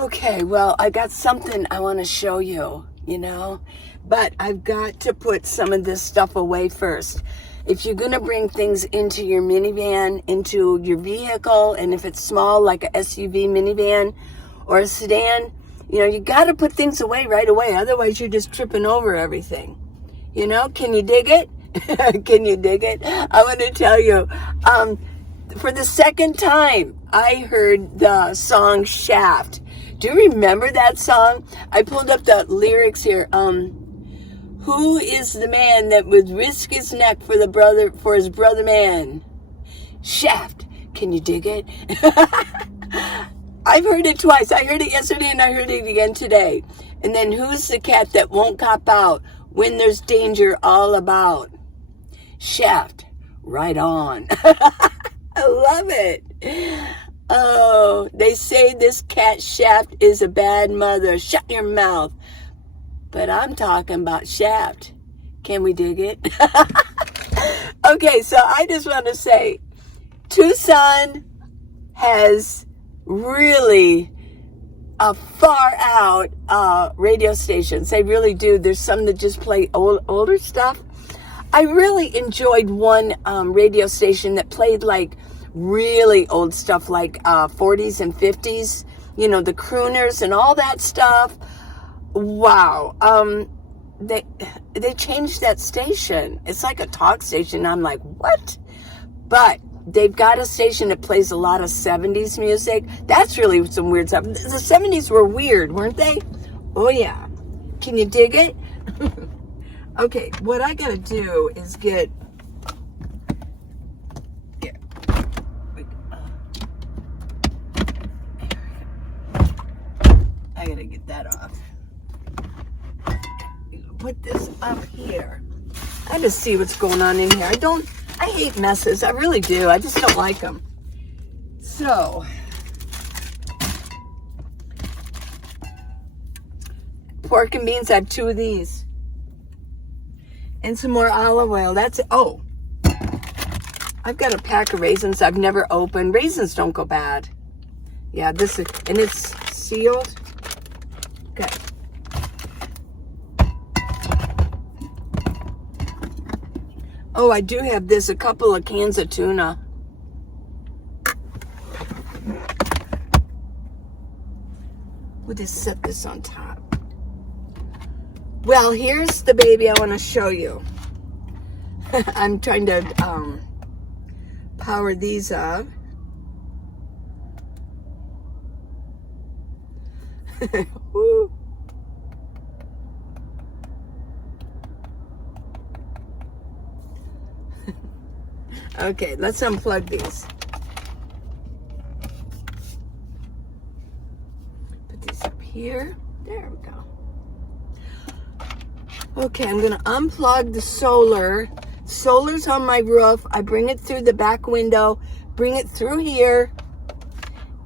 Okay, well, I got something I want to show you, but I've got to put some of this stuff away first. If you're going to bring things into your minivan, into your vehicle, and if it's small, like a SUV minivan or a sedan, you got to put things away right away. Otherwise, you're just tripping over everything. Can you dig it? Can you dig it? I want to tell you, for the second time, I heard the song Shaft. Do you remember that song? I pulled up the lyrics here. Who is the man that would risk his neck for his brother man? Shaft. Can you dig it? I've heard it twice. I heard it yesterday and I heard it again today. And then who's the cat that won't cop out when there's danger all about? Shaft. Right on. I love it. Oh, they say this cat Shaft is a bad mother. Shut your mouth. But I'm talking about Shaft. Can we dig it? Okay, so I just want to say, Tucson has really far out radio stations. They really do. There's some that just play older stuff. I really enjoyed one radio station that played like really old stuff, like 40s and 50s, the crooners and all that stuff. Wow. They changed that station. It's like a talk station. I'm like, what? But they've got a station that plays a lot of 70s music. That's really some weird stuff. The 70s were weird, weren't they? Oh, yeah. Can you dig it? Okay, what I gotta do is get... I gotta get that off. Put this up here. I have to see what's going on in here. I hate messes. I really do. I just don't like them. So, pork and beans. I have 2 of these. And some more olive oil. That's it. Oh, I've got a pack of raisins I've never opened. Raisins don't go bad. Yeah, this is, and it's sealed. Okay. Oh, I do have this, a couple of cans of tuna. We'll just set this on top. Well, here's the baby I want to show you. I'm trying to power these up. Woo. Okay, let's unplug these. Put these up here. There we go. Okay, I'm going to unplug the solar. Solar's on my roof. I bring it through the back window, bring it through here,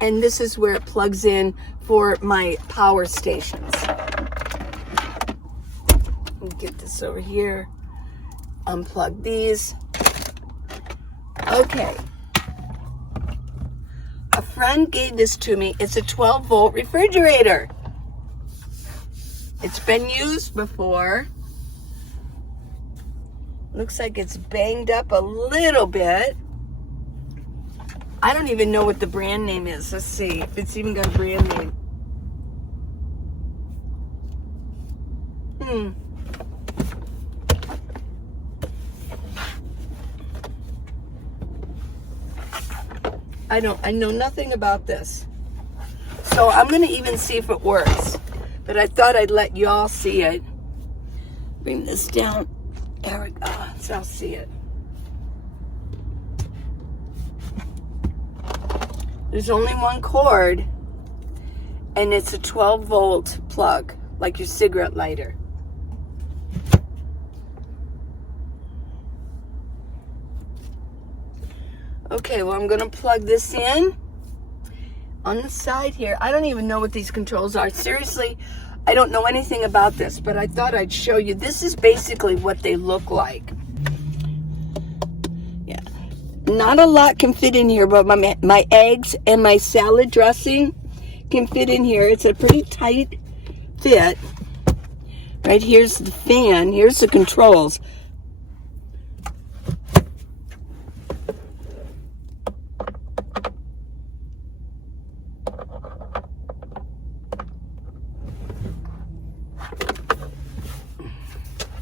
and this is where it plugs in for my power stations. Let me get this over here. Unplug these. Okay. A friend gave this to me. It's a 12-volt refrigerator. It's been used before. Looks like it's banged up a little bit. I don't even know what the brand name is. Let's see if it's even got a brand name. I know nothing about this. So I'm going to even see if it works. But I thought I'd let y'all see it. Bring this down. There we go. So I'll see it. There's only one cord. And it's a 12-volt plug. Like your cigarette lighter. Okay, well, I'm going to plug this in on the side here. I don't even know what these controls are. Seriously, I don't know anything about this, but I thought I'd show you. This is basically what they look like. Yeah. Not a lot can fit in here, but my eggs and my salad dressing can fit in here. It's a pretty tight fit. Right here's the fan. Here's the controls.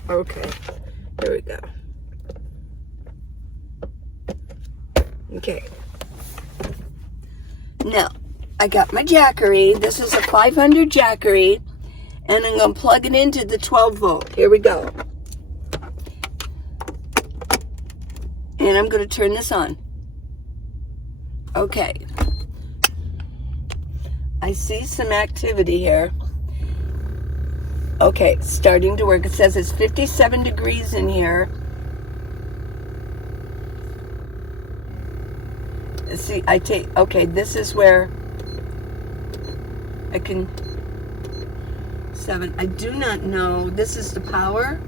Okay, here we go. Okay. Now, I got my Jackery. This is a 500 Jackery, and I'm going to plug it into the 12 volt. Here we go. And I'm going to turn this on. Okay. I see some activity here. Okay, starting to work. It says it's 57 degrees in here. See, okay, this is where I can, 7. I do not know. This is the power.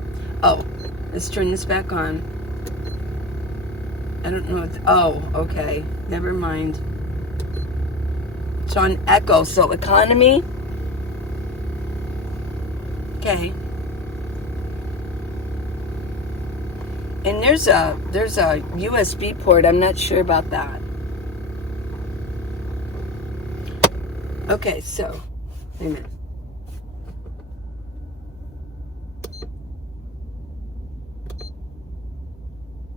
Oh, let's turn this back on. I don't know what, oh, okay. Never mind. It's on Echo, so economy. Okay. And there's a USB port. I'm not sure about that. Okay, so wait a minute.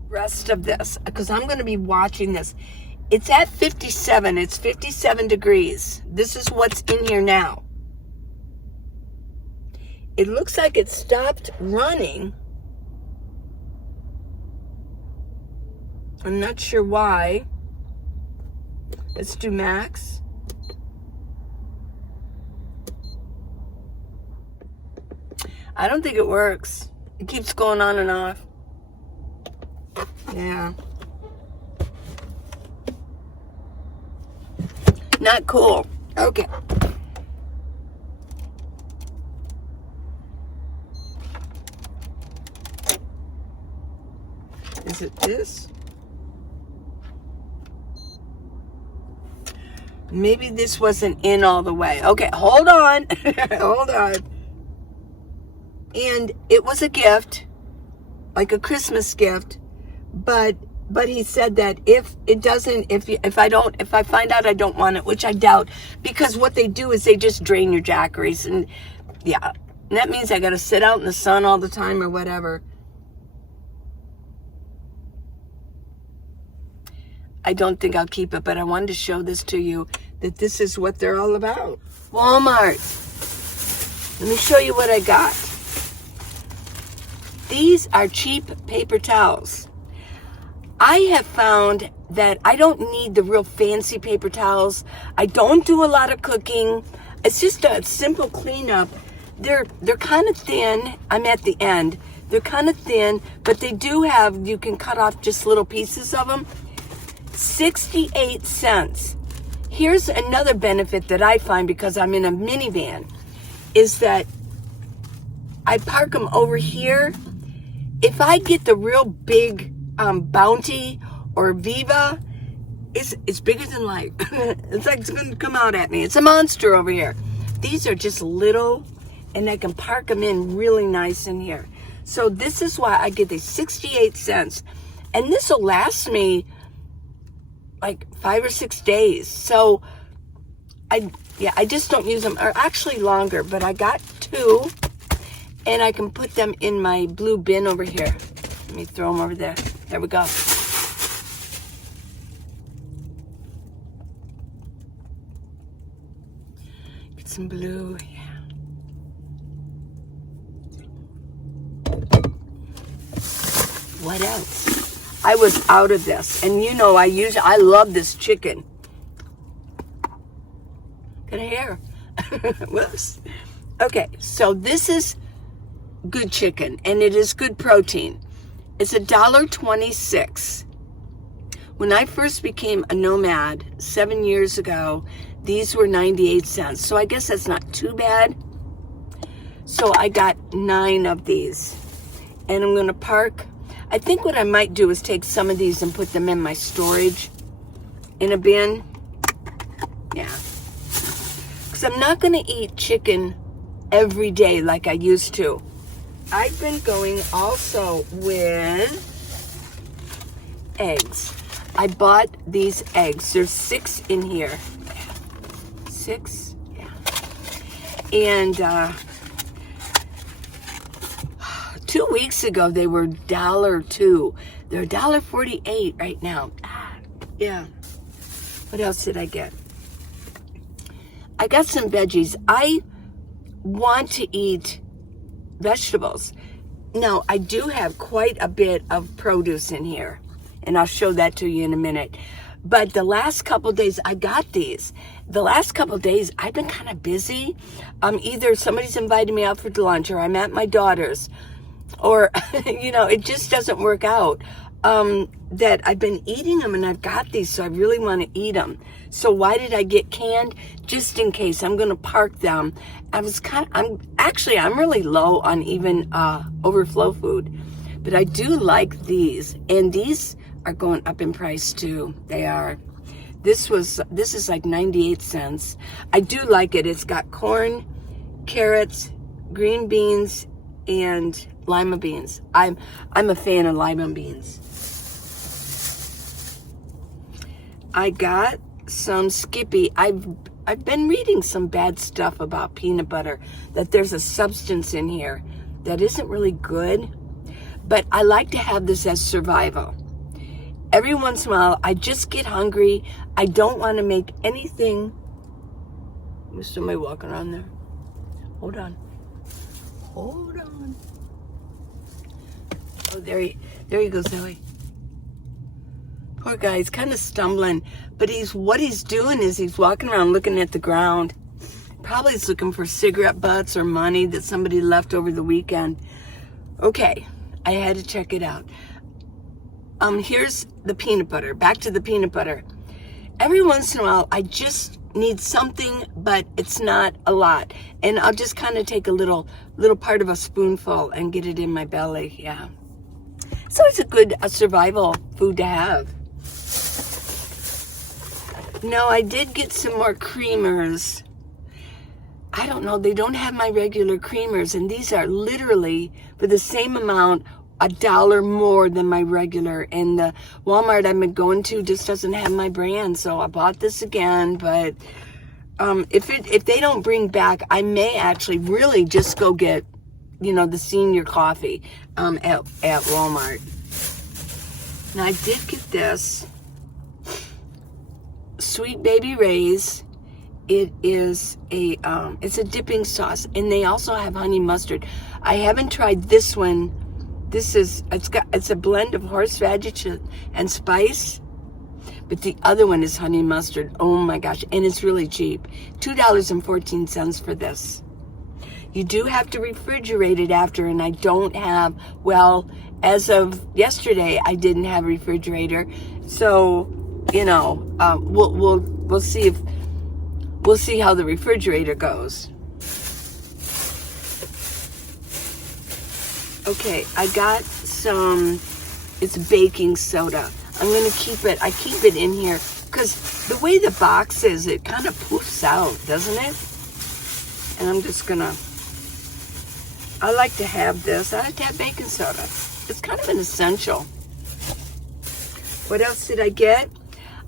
Rest of this, because I'm going to be watching this. It's at 57. It's 57 degrees. This is what's in here now. It looks like it stopped running. I'm not sure why. Let's do max. I don't think it works. It keeps going on and off. Yeah. Not cool. Okay. Is it this? Maybe this wasn't in all the way. Okay, hold on. Hold on. And it was a gift, like a Christmas gift, but he said that if it doesn't, if I find out I don't want it, which I doubt, because what they do is they just drain your Jackeries, and yeah, and that means I got to sit out in the sun all the time or whatever. I don't think I'll keep it, but I wanted to show this to you, that this is what they're all about. Walmart. Let me show you what I got. These are cheap paper towels. I have found that I don't need the real fancy paper towels. I don't do a lot of cooking. It's just a simple cleanup. They're kind of thin. I'm at the end. They're kind of thin, but they do have, you can cut off just little pieces of them. 68 cents. Here's another benefit that I find because I'm in a minivan, is that I park them over here. If I get the real big Bounty or Viva, it's bigger than life. It's like it's going to come out at me. It's a monster over here. These are just little, and I can park them in really nice in here. So this is why I get these 68 cents. And this will last me like 5 or 6 days. So I just don't use them, or actually longer, but I got 2, and I can put them in my blue bin over here. Let me throw them over there. There we go. Get some blue, yeah. What else? I was out of this, and you know I love this chicken. Got a hair. Whoops. Okay, so this is good chicken, and it is good protein. It's $1.26. When I first became a nomad 7 years ago, these were 98 cents. So I guess that's not too bad. So I got 9 of these, and I'm going to park. I think what I might do is take some of these and put them in my storage in a bin. Yeah. because I'm not going to eat chicken every day like I used to. I've been going also with eggs. I bought these eggs. There's 6 in here. 6, yeah. And 2 weeks ago they were $1.02. They're $1.48 right now. Yeah. What else did I get? I got some veggies. I want to eat vegetables. Now, I do have quite a bit of produce in here, and I'll show that to you in a minute. But the last couple days, I got these. The last couple days, I've been kind of busy. Either somebody's invited me out for lunch, or I'm at my daughter's, or, it just doesn't work out. That I've been eating them, and I've got these, so I really want to eat them. So why did I get canned? Just in case. I'm going to park them. I'm really low on even overflow food, but I do like these, and these are going up in price too. They are. This is like 98 cents. I do like it. It's got corn, carrots, green beans, and lima beans. I'm a fan of lima beans. I got some Skippy. I've been reading some bad stuff about peanut butter, that there's a substance in here that isn't really good, but I like to have this as survival. Every once in a while, I just get hungry. I don't want to make anything. There's somebody walking around there. Hold on. Oh, there he goes, Zoe. Poor guy, he's kind of stumbling, but what he's doing is he's walking around looking at the ground. Probably he's looking for cigarette butts or money that somebody left over the weekend. Okay, I had to check it out. Here's the peanut butter. Back to the peanut butter. Every once in a while, I just need something, but it's not a lot. And I'll just kind of take a little part of a spoonful and get it in my belly, yeah. So it's a good survival food to have. No, I did get some more creamers. I don't know, they don't have my regular creamers, and these are literally, for the same amount, $1 more than my regular. And the Walmart I've been going to just doesn't have my brand, so I bought this again. But if they don't bring back, I may actually really just go get, the senior coffee at Walmart. Now I did get this Sweet Baby Ray's. It is it's a dipping sauce, and they also have honey mustard. I haven't tried this one. It's a blend of horseradish and spice, but the other one is honey mustard. Oh my gosh, and it's really cheap. $2.14 for this. You do have to refrigerate it after, and I don't have, as of yesterday, I didn't have a refrigerator. So, we'll see how the refrigerator goes. Okay, I got it's baking soda. I'm going to keep it, I keep it in here, because the way the box is, it kind of poofs out, doesn't it? And I'm just going to, I like to have this. I like to have baking soda. It's kind of an essential. What else did I get?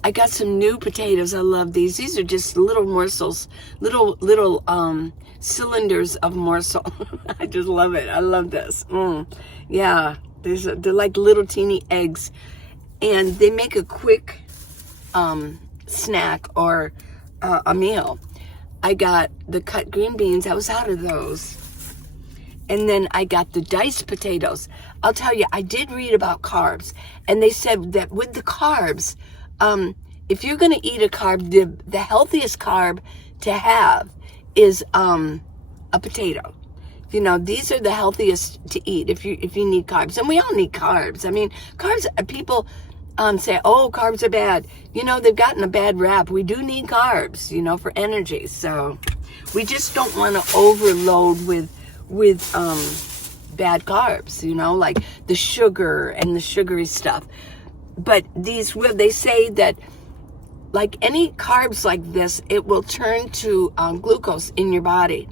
I got some new potatoes. I love these. These are just little morsels, little cylinders of morsel. I just love it. I love this. Yeah, they're like little teeny eggs, and they make a quick snack or a meal. I got the cut green beans. I was out of those. And then I got the diced potatoes. I'll tell you, I did read about carbs, and they said that with the carbs, if you're going to eat a carb, the healthiest carb to have is a potato. These are the healthiest to eat if you need carbs, and we all need carbs. I mean, carbs. People say, "Oh, carbs are bad." They've gotten a bad rap. We do need carbs, for energy. So we just don't want to overload with bad carbs, like the sugar and the sugary stuff. But they say that like any carbs like this, it will turn to glucose in your body.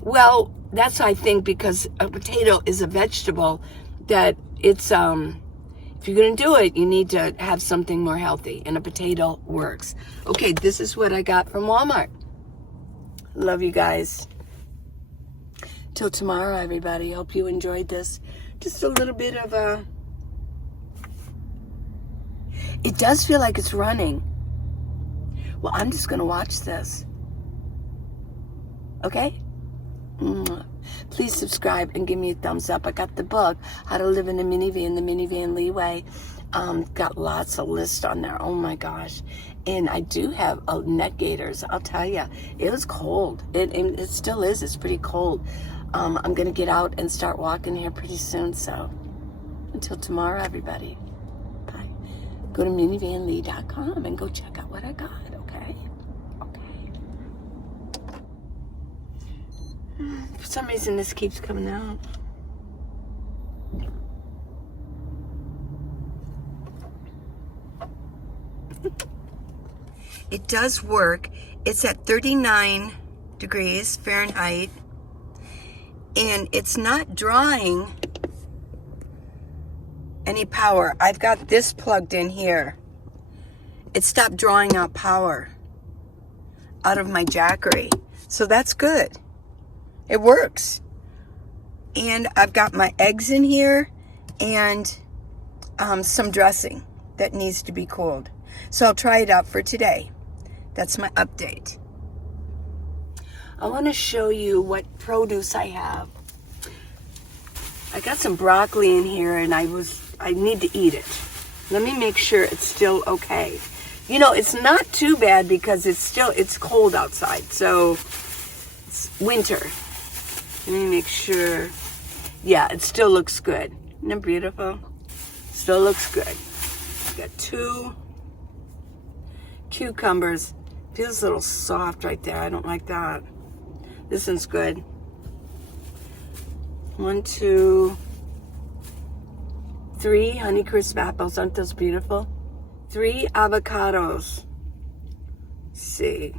Well, that's, I think, because a potato is a vegetable, that it's, if you're going to do it, you need to have something more healthy, and a potato works. Okay, this is what I got from Walmart. Love you guys. Till tomorrow, everybody. Hope you enjoyed this. Just a little bit of a... It does feel like it's running. Well, I'm just going to watch this. Okay? Please subscribe and give me a thumbs up. I got the book, How to Live in a Minivan, the Minivan Leeway. Got lots of lists on there. Oh my gosh. And I do have neck gaiters. I'll tell you, it was cold. It still is. It's pretty cold. I'm going to get out and start walking here pretty soon. So until tomorrow, everybody. Bye. Go to minivanlee.com and go check out what I got. Okay? For some reason, this keeps coming out. It does work. It's at 39 degrees Fahrenheit, and it's not drawing any power. I've got this plugged in here. It stopped drawing out power out of my Jackery, so that's good. It works. And I've got my eggs in here and some dressing that needs to be cooled. So I'll try it out for today. That's my update. I want to show you what produce I have. I got some broccoli in here, and I need to eat it. Let me make sure it's still okay. You know, it's not too bad because it's cold outside. So it's winter. Let me make sure. Yeah, it still looks good. Isn't it beautiful? Still looks good. Got 2 cucumbers. Feels a little soft right there. I don't like that. This one's good. 1, 2, 3 Honeycrisp apples. Aren't those beautiful? 3 avocados. Let's see.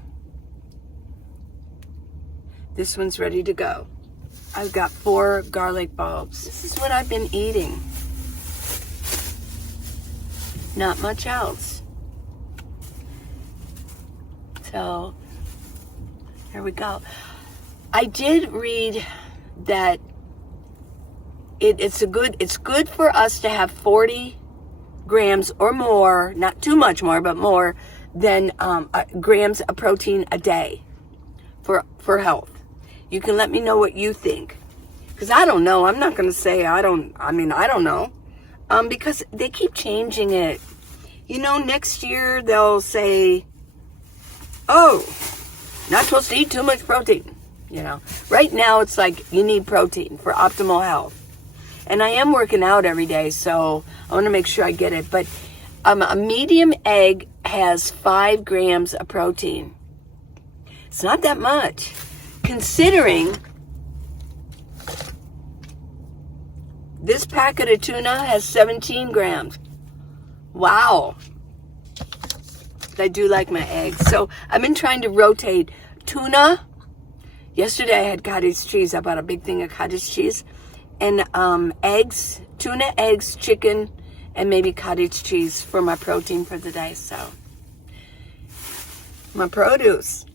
This one's ready to go. I've got 4 garlic bulbs. This is what I've been eating. Not much else. So, here we go. I did read that it's good for us to have 40 grams or more, not too much more, but more than grams of protein a day for health. You can let me know what you think, because I don't know. I'm not going to say I don't know, because they keep changing it. You know, next year they'll say, oh, not supposed to eat too much protein. You know, right now it's like you need protein for optimal health. And I am working out every day, so I want to make sure I get it. But a medium egg has 5 grams of protein. It's not that much, considering this packet of tuna has 17 grams. Wow. I do like my eggs. So I've been trying to rotate tuna. Yesterday I had cottage cheese. I bought a big thing of cottage cheese. And eggs, tuna, eggs, chicken, and maybe cottage cheese for my protein for the day. So, my produce.